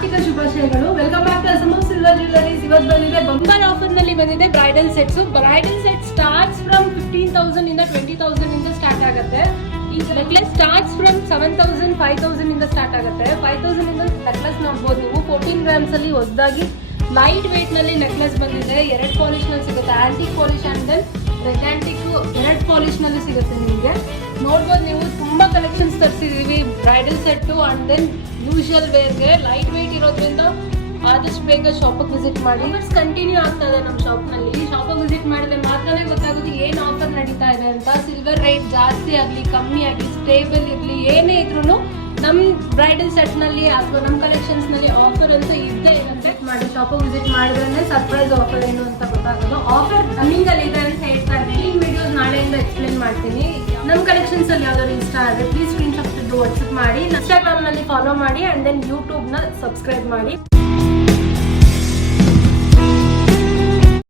ಹಾರ್ದಿಕ ಶುಭಾಶಯಗಳು. Welcome back to ಅಸಮ ಸಿಲ್ವರ್ ಜ್ಯುವೆಲರೀಸ್. ಇವತ್ತು ಬಂದಿದೆ ಬಂಪರ್ ಆಫರ್ ನಲ್ಲಿ ಬಂದಿದೆ bridal sets. Bridal set starts from 15,000 ಇಂದ 20,000 ಇಂದ ಸ್ಟಾರ್ಟ್ ಆಗುತ್ತೆ. ಈ ನೆಕ್ಲೆಸ್ ಸ್ಟಾರ್ಟ್ಸ್ ಫ್ರಮ್ 7,000 5,000 ಇಂದ ಸ್ಟಾರ್ಟ್ ಆಗುತ್ತೆ. 5,000 ಇಂದ ನೆಕ್ಲೆಸ್ ನೋಡಬಹುದು ನೀವು. 14 ಗ್ರಾಮ್ಸ್ ಅಲ್ಲಿ ಹೊಸದಾಗಿ ಲೈಟ್ ವೇಟ್ ನಲ್ಲಿ ನೆಕ್ಲೆಸ್ ಬಂದಿದೆ. 2 ಪಾಲಿಶ್ ನಲ್ಲಿ ಸಿಗುತ್ತೆ. Antique polish and then red antique 2 polish ನಲ್ಲಿ ಸಿಗುತ್ತೆ ನಿಮಗೆ. ನೋಡ್ಬೋದು ನೀವು, ತುಂಬಾ ಕಲೆಕ್ಷನ್ಸ್ ತರಿಸಿದೀವಿ bridal set and then usual ವೇರ್ಗೆ. ಲೈಟ್ ವೇಟ್ ಇರೋದ್ರಿಂದ ಆದಷ್ಟು ಬೇಗ ಶಾಪಿಗೆ ವಿಸಿಟ್ ಮಾಡಿ. ಆಫರ್ಸ್ ಕಂಟಿನ್ಯೂ ಆಗ್ತಾ ಇದೆ ನಮ್ಮ ಶಾಪ್ನಲ್ಲಿ. ಶಾಪಿಗೆ ವಿಸಿಟ್ ಮಾಡಿದ್ರೆ ಮಾತ್ರನೇ ಗೊತ್ತಾಗೋದು ಏನು ಆಫರ್ ನಡೀತಾ ಇದೆ ಅಂತ. ಸಿಲ್ವರ್ ರೇಟ್ ಜಾಸ್ತಿ ಆಗಲಿ ಕಮ್ಮಿ ಆಗಲಿ ಸ್ಟೇಬಲ್ ಇರಲಿ ಏನೇ ಇದ್ರೂ ನಮ್ಮ ಬ್ರೈಡಲ್ ಸೆಟ್ನಲ್ಲಿ ಅಥವಾ ನಮ್ಮ ಕಲೆಕ್ಷನ್ಸ್ನಲ್ಲಿ ಆಫರ್ ಅಂತ ಇದ್ದೇ ಇರುತ್ತೆ. ಮಾಡಿ ಶಾಪಿಗೆ ವಿಸಿಟ್ ಮಾಡಿದ್ರೆ ಸರ್ಪ್ರೈಸ್ ಆಫರ್ ಏನು ಅಂತ ಗೊತ್ತಾಗೋದು. ಆಫರ್ ರನ್ನಿಂಗ್ ಅಲ್ಲಿ ಇದೆ ಅಂತ ಹೇಳ್ತಾ ಇದ್ದೀನಿ. ಈ ವಿಡಿಯೋಸ್ ನಾಳೆಯಿಂದ ಎಕ್ಸ್ಪ್ಲೇನ್ ಮಾಡ್ತೀನಿ. ನಮ್ಮ ಕಲೆಕ್ಷನ್ಸ್ ಅಲ್ಲಿ ಯಾವ್ದಾದ್ರು ಇಷ್ಟ ಆದರೆ ಪ್ಲೀಸ್ ಸ್ಕ್ರೀನ್ ಶಾಟ್ ವಾಟ್ಸಪ್ ಮಾಡಿ. ಇನ್ಸ್ಟಾಗ್ರಾಮ್ ನಲ್ಲಿ ಫಾಲೋ ಮಾಡಿ ಅಂಡ್ ದೆನ್ ಯೂಟ್ಯೂಬ್ ನ ಸಬ್ಸ್ಕ್ರೈಬ್ ಮಾಡಿ.